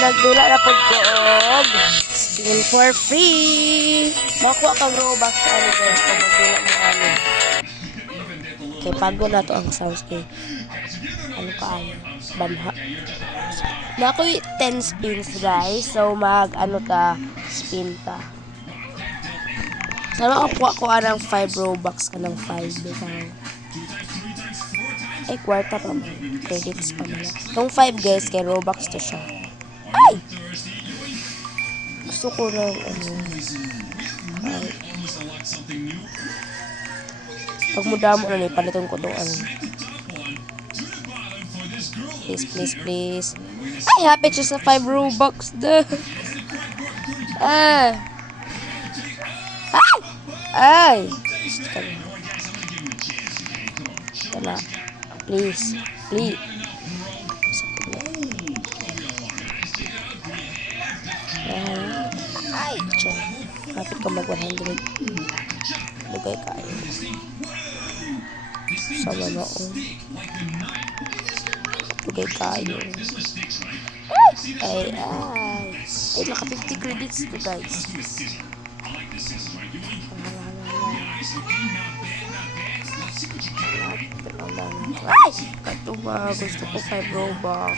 nagdula na po ko og spin for free. Makuha kang Robux sa ano guys, kung magdula mo ano. Okay, pago na to ang sounds kay ano ka ano, banha. Na ako'y 10 spins guys, so mag ano ta, spin ta. Sana makakuha ko anang 5 Robux ka ng 5 bitaw. Ay, kwarta pa man. Credits pa man. Itong 5 guys, kay Robux to siya. Ay! Gusto ko ng ano. Ay. Pag mudamo na ni, palitan ko itong ano. Please, please, please. Ay, happy siya sa 5 Robux. Duh. Ah. Ay! Ay! Tala. Please. Please. Ay! Tiyan. Kapit ka mag 100. Lugay kayo. Sama na o. Lugay kayo. Ay! Ay! Ay! Naka 50 credits to guys. Ay! Katuba. Gusto ko 5 Robux.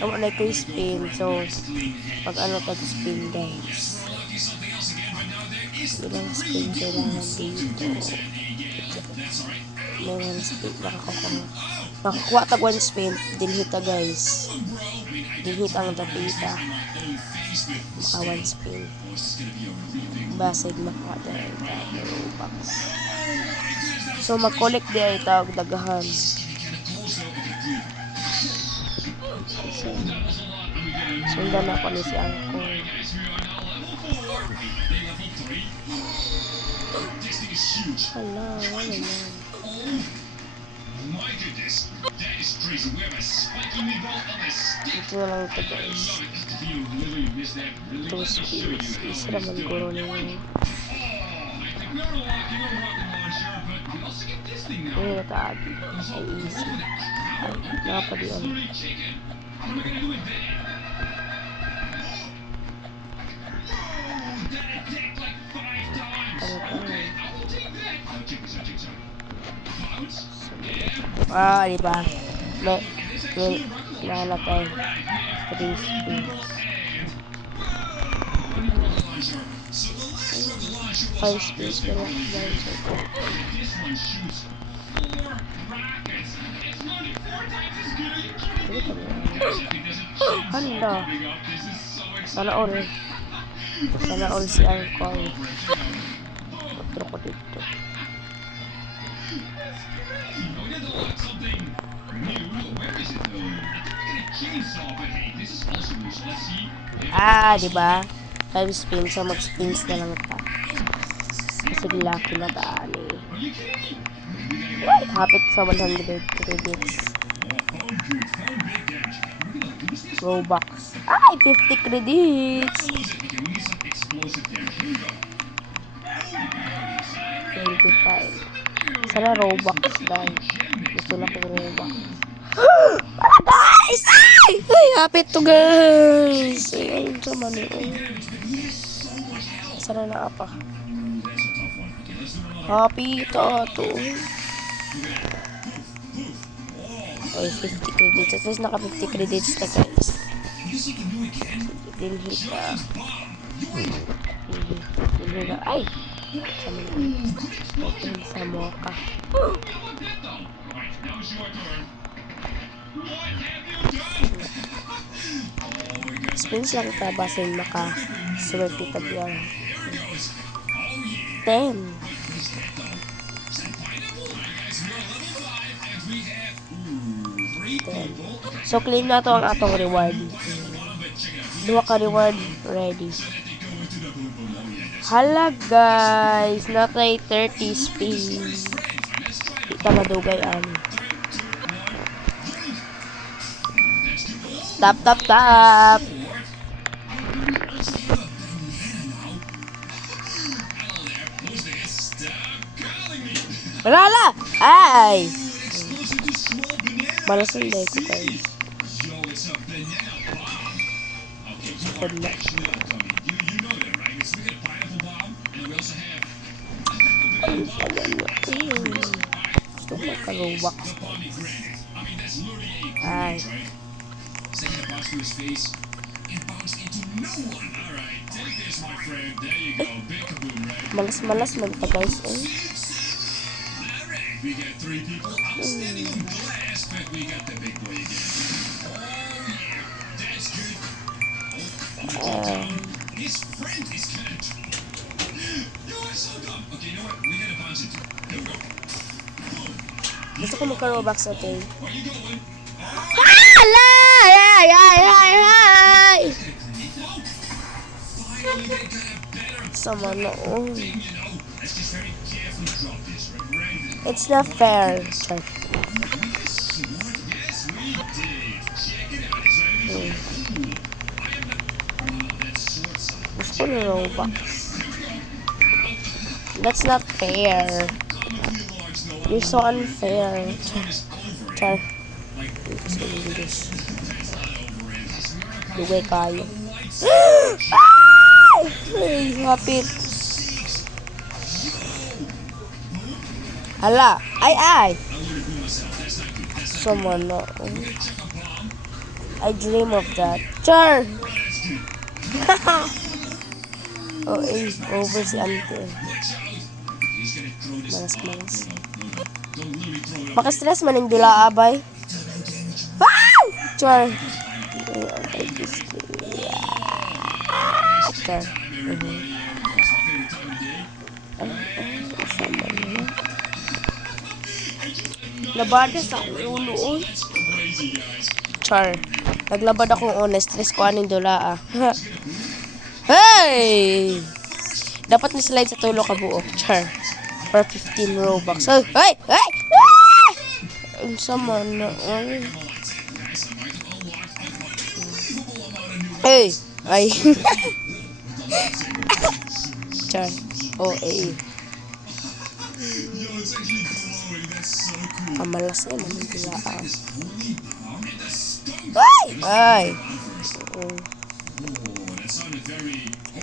Tama na ko spin. So, pag ano tag-spin guys. Ilang spin kailangan dito. Ilang spin. Makakuha tag 1 spin. Dinhit ta guys. Dinhit ang tapita. Maka 1 spin. Basig makakuha tayo Robux. So, mag-collect di ay tawag dagahan. Sundan ako ni si Angkol. Hala, wala yan. Ito na lang ito guys. 2 spins. Isa naman guro niyo. Ay, nataagi. Ay, easy. Nakapadiyan. Ah, di ba? May nalatay. 3 spins. 5 spins pa lang guys. Handa. Sana all. Sana all si Angkol. Patro ko dito. Ah, diba? 5 spins. So, mag-spins na lang ito. Kasi lucky na taali. Hapit sa 100 credits. Robux. Ay, 50 credits. 25. Sana Robux dahil. Gusto na ko Robux. Para guys! Ay! Ay, hapit to guys. Ay, ayun sa mani. Sana na apa. Happy to. Oy, 50 credits. At least naka 50 credits na guys. Dinhit ka. Dinhit ka. Ay! Sa moka. Spins lang ka basin maka swerte tabiang. 10. So, claim na to ang atong reward. 2 ka reward ready. Hala guys, natay 30 spins. Kita madugay ani. Tap. Wala! Ay! Balasan dahil ko guys. Wala. Gusto ko magka-Robux. Ay. Malas-malas magpa guys eh. We get 3 people. I'm standing on glass, but we got the big boy again. Oh yeah, that's good. His friend is kind of. You are so dumb. Okay, you know what? We gotta bounce it. Here we go. Gusto ko magka-Robux natin. Where you going? Hala! Ay! Ay! Ay! Ay! Finally, they got a better Sama noon. thing, you know. Let's just very carefully drop this right. It's not fair. Char. Yes, we did. Check it out. It's very cool. I am the. Wow, that's short side. Gusto ko ng Robux. That's not fair. You're so unfair. Char. Gusto ko this. Luway kayo. Ay! Hapit. Hala! Ay! Ay! Someone no. I dream of that. Char! Oh, eh. Over si ante. Malas-malas. Maka-stress man yung dula, abay. Ah! Char! Char. Labada sa ulo. Char. Naglabad ako stress ko aning dula ah. Hey! Dapat ni slide sa tulo ka buo. Char. For 15 Robux. Hey! Hey! Hey! Ah! Ang sama na. Hey! Ay. Char. Oh, eh. Kamalas eh, manintila ah. Ay! Ay!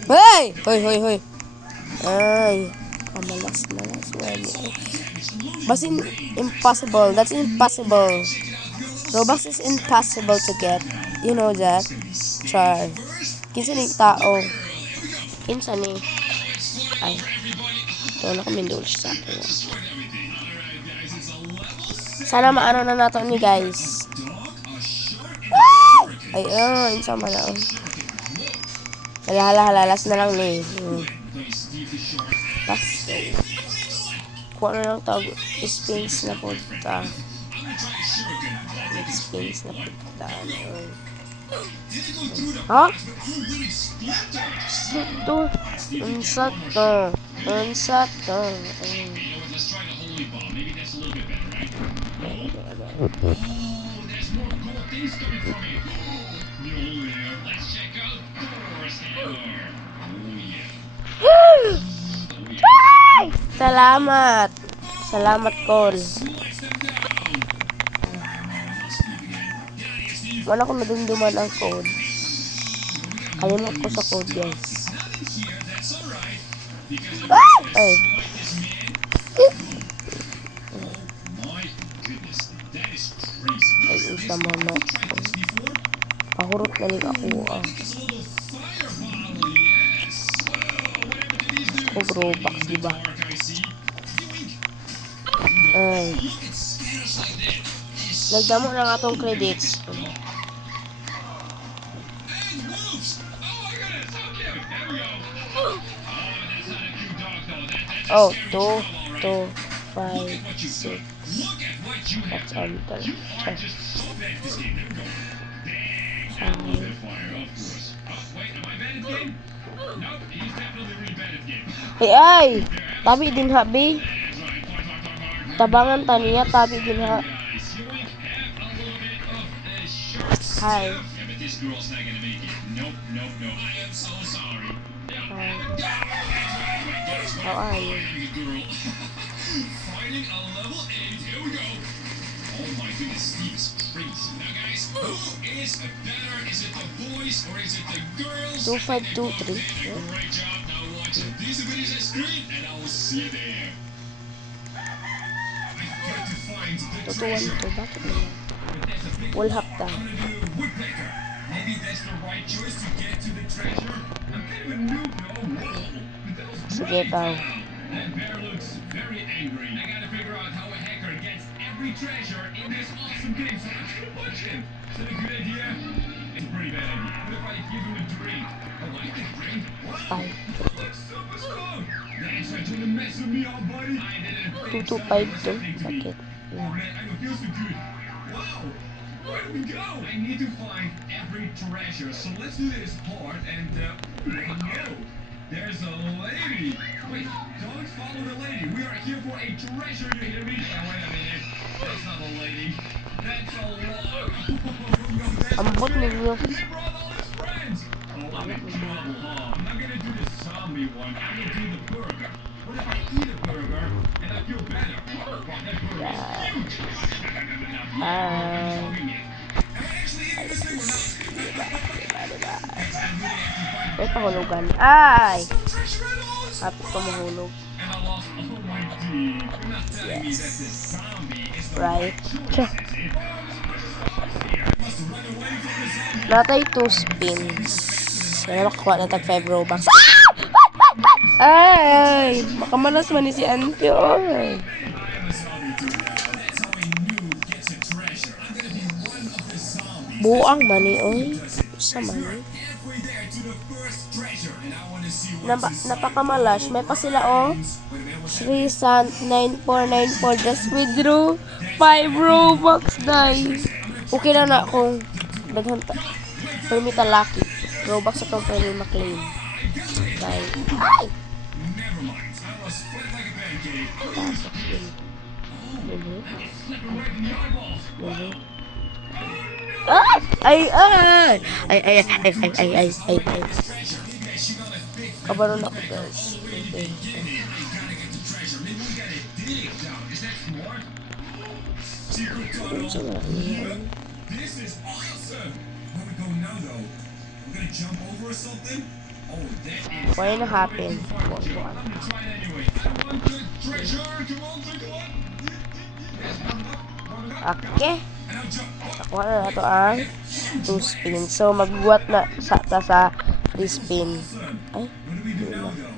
Hey! Hoy, hoy, hoy. Ay. Kamalas. But impossible. That's impossible. Robux is impossible to get. You know that? Char. Kinsa ni tao? Kinsa ni? Ay. Ito na kami doon sa ako. Sana maano na nato ni guys. Ay, insa man na. Halalas na lang ni. Tas. Kuha na lang tawag. Space na punta. Space na punta. Ha? Ito. Unsat to. Unsat to. Salamat. Salamat, Col. Wala ko madumduman ang code. Kalimot ko sa code, guys. Ay! Ay, isa mo na. Pahurot na rin ako, ah. Gusto ko Robux, diba? Ay. Nagdamo na nga tong credits. Oh, 2, 5, 6. That's enter. Hey, ay! Tabi din habi. Tabangan taniya, tabi din ha. Hi. How are you? Fighting a level 8. Here we go. Oh my goodness, Steve is crazy. Now guys, who is a better Is it the boys or is it the girls? 2523. Great job. Now watch it. These videos are screen and I will see you there. I've got to find the Tutuan treasure. to. Bakit naman? But there's a big Wall hop down. I'm gonna do woodpecker. Maybe that's the right choice to get to the treasure. I'm kind of a noob though. Whoa. But that was Sige great. daw. That bear looks very angry. I gotta figure out how a hacker gets every treasure in this awesome game, so I'm gonna punch him. Is that a good idea? It's a pretty bad idea. What if I give him a drink? Oh, I can drink? Wow! Five. That looks super strong! Thanks for trying to mess with me, old buddy. I didn't think so. 2252. What's happening to me? Bakit? Oh man, I don't feel so good. Wow! Where do we go? I need to find every treasure, so let's do this hard and no! There's a lady! Wait, don't follow the lady. We are here for a treasure, you hear me? Now, wait a minute. That's not a lady. That's a log. No, that's Ambot a bear. ninyo. He brought all his friends. Oh, I'm in trouble, huh? I'm not gonna do the zombie one. I'm gonna do the burger. What if I eat a burger and I feel better? Wow, that burger is huge. Am I actually eating this thing or not? May pahulugan. Ay! Treasure at all? Hapit ko mahulog. And I lost all my teeth. You're not telling me that this zombie is the Right. choice, is it? I must run away from the zombie. Natay 2 spins. Sana makakuha na tag 5 Robux. Ay! Makamalas man ni si Auntie. Oy. I am a zombie too now. That's how a noob gets a treasure. I'm gonna be one of the zombies. Buang mani, oy. Sa mani. Halfway there to the first treasure. And I wanna see what's inside. Napakamalas. May pa sila, oh. Wait a minute, what's that? Srisant 9494. Just withdrew 5 Robux, guys. Okay na na kung daghan ta. Permita lucky. Robux atong pwede maklaim. Guys. Ay! Never mind. I was flat like a pancake. Tapos yun. It's slipping right in the eyeballs. Ah! Ay! Ay! Ay! Ay! Ay! Ay! Ay! Ay! Ay! Ay! Treasure. Maybe I should not have picked Kabaron ako, guys. way to Okay. begin it. I gotta get the treasure. Maybe we gotta dig down. Is that smart? Secret tunnel. Saan na yan? This is awesome. Where we going now, though? We're gonna jump over or something? Oh, that is. Why not happen? I'm gonna try it anyway. I want the treasure. Come on, come on. Yes, one up. Okay. And I'll jump. Oh, Nakuha na nato ang 2 spin. So, magbuwat na sa 3 spin. Ay, what do we do now, though?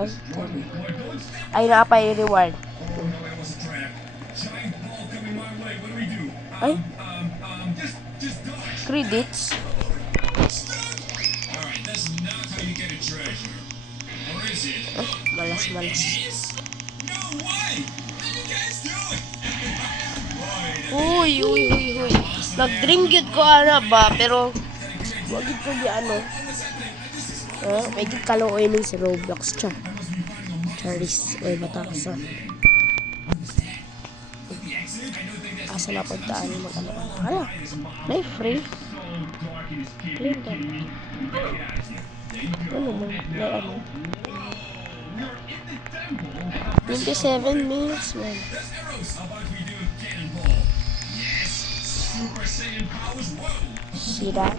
ay, Boy, sorry. don't step. Ay, nakapay reward. Oh no, that was a trap. Giant ball coming my way. What do we do? Ay, Just dodge. credits. Alright, that's not how you get a treasure. Or is it? Ah, malas. Jeez? No way! How you guys do it? Uy, uy, uy, uy. Nag-dream yun ko ana ba, pero wag yun ko di ano. May gid kaluoy ning si Roblox cha. Charis, oy matasa. Asa na pagtaan ni mag ano. Hala, may free. Clean that. Ano mo? May ano? 27 minutes man. There's arrows. How about we do a cannonball? Yes. Super Saiyan powers. Whoa. See that?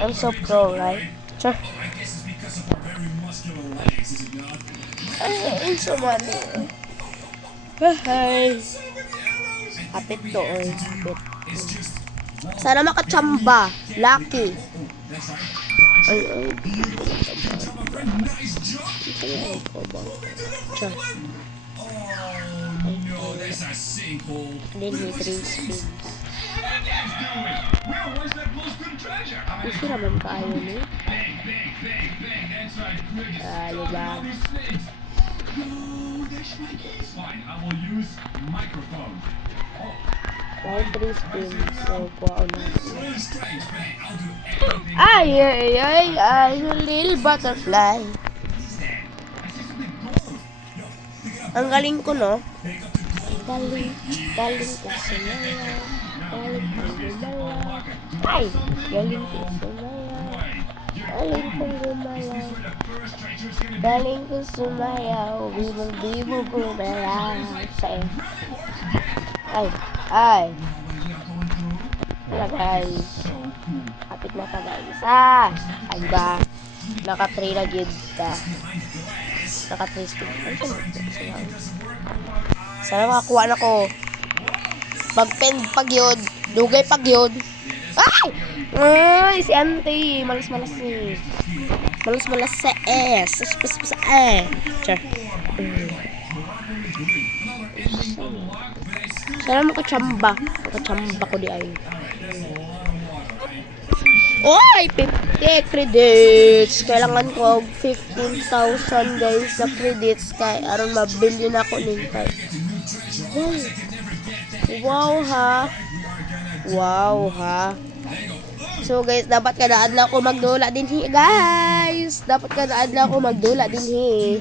I'm so pro, right? Sure. I guess it's because of our very muscular legs, is it not? Ay, so mali. Hi. So many arrows. Hapit doon. Hapit. It's just. Sana makachamba. Lucky. That's right. Ay, ay. Nice jump. Ito yung ko ba? Sure. Oh no, that's a sinkhole. Then may 3 spins. What are you guys doing? We're ones that close to the treasure. Isi naman kaayo ni. Bang, bang, bang, bang. That's right. We're just Ah, stopping diba? all these snakes. No, that's my keys. Fine, I will use microphone. Oh, May 3 spins. So, kuha na. really strange, man. I'll do everything. Ay, ay, ay, ay. Yung little butterfly. What is that? I see something gold. Yo, pick it up. Ang galing ko, no? Pick up the gold. Galing. Galing ko sa nala. Galing ko gumala. Ay, galing ko sa nala. Galing kong gumala. Galing ko sumayaw. Bibong-bibong gumala. Sa'yo. Ay, ay. Wala guys. At malapit na ka guys. Ah! Ay ba? Naka-3 na gid ta. Naka-3 spin. Ay, sana makakuha na ko. Pag-pend pag yun. Dugay pag yun. Ay! Ay, si auntie. Malas-malas ni. Malas-malas sa S. Sa E. Char. Sana makachamba. Makachamba ko di ay. Oy! 50 credits. Kailangan ko 15,000 guys na credits. Kaya aron mabili na ako ning kay. Wow ha. Wow ha. So guys, dapat kada adlaw ko magdula dinhi guys. Dapat kada adlaw ko magdula dinhi.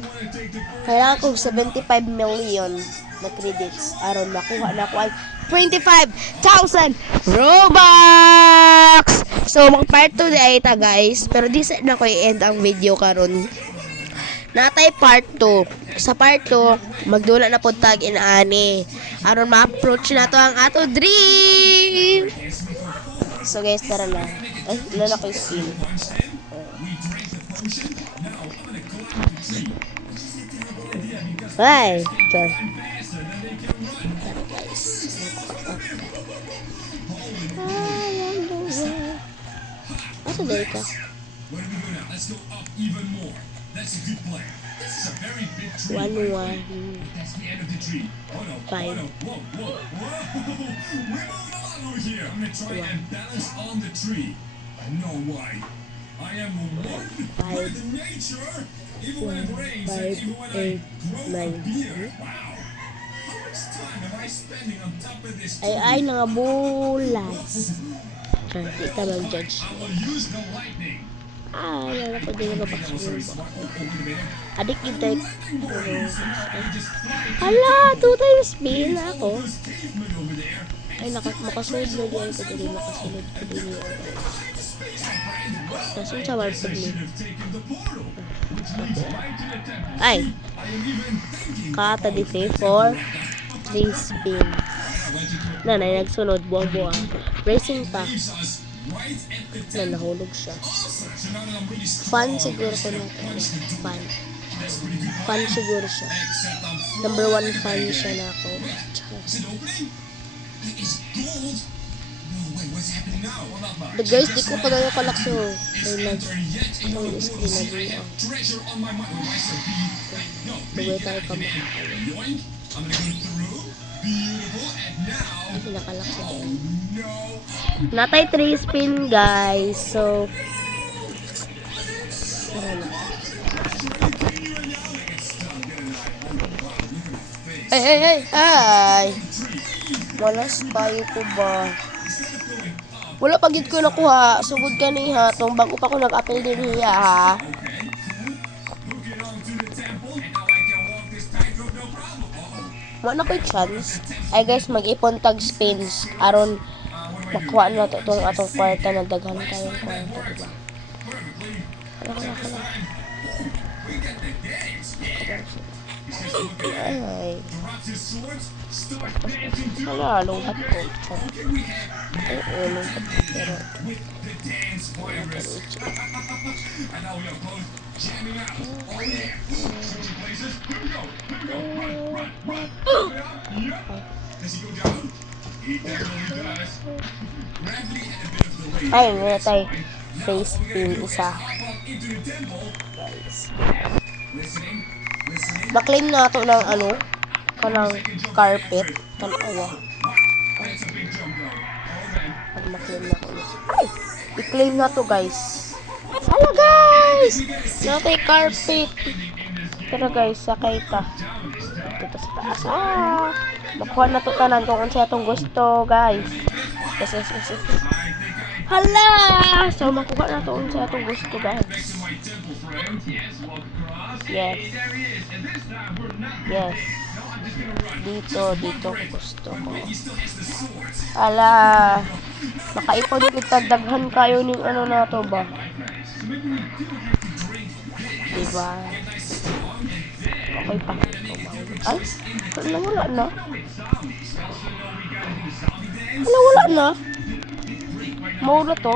Kailangan ko 75 million na credits aron makuha na ko ang 25,000 Robux. So mag part 2 di ay ta guys, pero di sa na ko i-end ang video karon. Natay part 2. Sa part 2, magdula na pod tag inaani aron ma-approach na to ang ato dream. So guys, tara na. Ay, ilan ako yung skin. Ay, tara. Tara guys. Asa dahil ka? Where do we go now? Let's go up even more. That's a good plan. This is a very big tree. That's the end of the tree. Oh no. Five. Oh no. Whoa, whoa, whoa. We're moving along over here. I'm gonna try and balance on the tree. No way. I am one with nature. Even when it rains and even when I grow a beard. Wow. How much time am I spending on top of this tree? Ay, nangabulas. Di ka mag-judge. I will use the lightning. Ay, wala ko din nababaksin. Adik yung type. Hala, 2 times spin ako. Ay, makasunod na dyan ko din. Makasunod ko din yun. Kasun sa warpag ni. Ay. Kata di 3 for 3 spin. Nanay, nagsunod. Buwa-buwa. Racing pa. Na nahulog siya. Fun siguro ko na ito. Fun. Fun siguro siya. Number 1 fan siya na ako. But guys, di ko pa gano'n kalakso. Ay, ang screen na din. Dugay tayo ka makakain. Ay, nakalakso din. Natay 3 spin guys. So ay malas tayo ko ba? Wala pagid ko nakuha. Sugod ka niya. Tong bago pa ko nag-appel din niya ha. Wala ko chance. Ay guys, mag-ipon tag spins aron makuha na to itong atong kwarta na daghan tayong kwarta, diba? Ay. Wala, lungkat ko. Oo, lungkat ko. Pero, ay, natay face pin isa. Guys. Baklaim na ito ng ano, kanang carpet. Tanawa. Pag maklaim na ito. Ay! I-claim na ito guys. Hala guys! Natay carpet. Pero guys, sakay ka. Dito sa taas. Ah! Makuha na ito tanan kung ano siya itong gusto guys. Yes. Hala! So, makuha na ito kung siya itong gusto guys. Yes. Yes. Dito gusto ko. Ala, makaipon yung itadaghan kayo ng ano na to ba? Diba? Okay pa. Ay, wala na. Wala na. Maula to.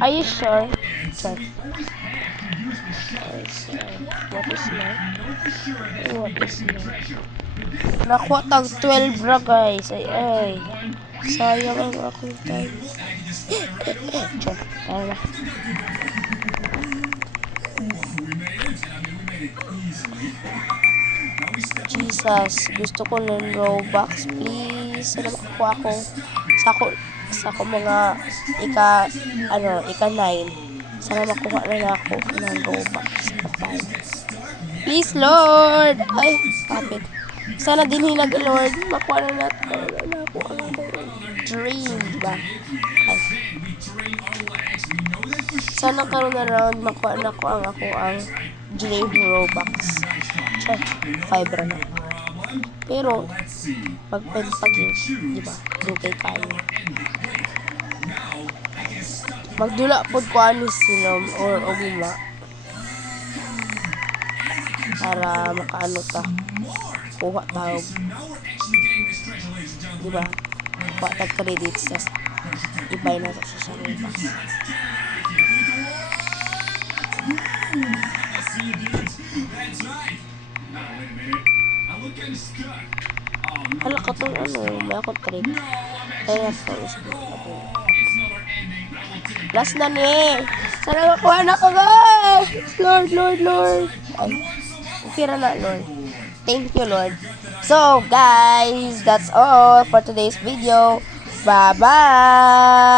Are you sure? And so Check. we always have to use the shells. What is now? We know for sure this will What be is getting the now? treasure. But this time, Nakuha tag 12 ra guys. Ay, ay. one, Sayang ang akong time. beautiful, and I can just fly right over. Check. Tara. We made it, and I mean we made it easily. Now we step on the Jesus, gusto ko ng Robux, please. Sana makuha ko sa ko mga ika 9. Sana makuha na ako ng Robux na 5. Please, Lord! Ay, kapit. Sana din hinag, Lord. Makuha na natin. Na ako ang dream, diba? Ay. we train our legs. We know that for sure. Sana karoon na round makuha na ko ang ako ang dream Robux. Check. 5 ra na. Problem. Pero, Let's see. pagpagin, di ba? Hintay tayo. Now I can stop the Magdula pod ko ani silom or ugma para makaano ta. Kuha tawag, So now we're actually getting this treasure, ladies and gentlemen. di ba? Kuha tag credits tas ibay na sa sa Robux. I see you, dudes. That's right. Now wait a minute. I look kind of stuck. Oh no. Hala ka tong ano, may ako trick. No, I'm Kaya actually na to is It's another ending. I will take. last na ni. Sana makuha na ko guys. Lord, Lord, Lord. Ay, okay ra na, Lord. Thank you, Lord. So, guys, that's all for today's video. Bye-bye!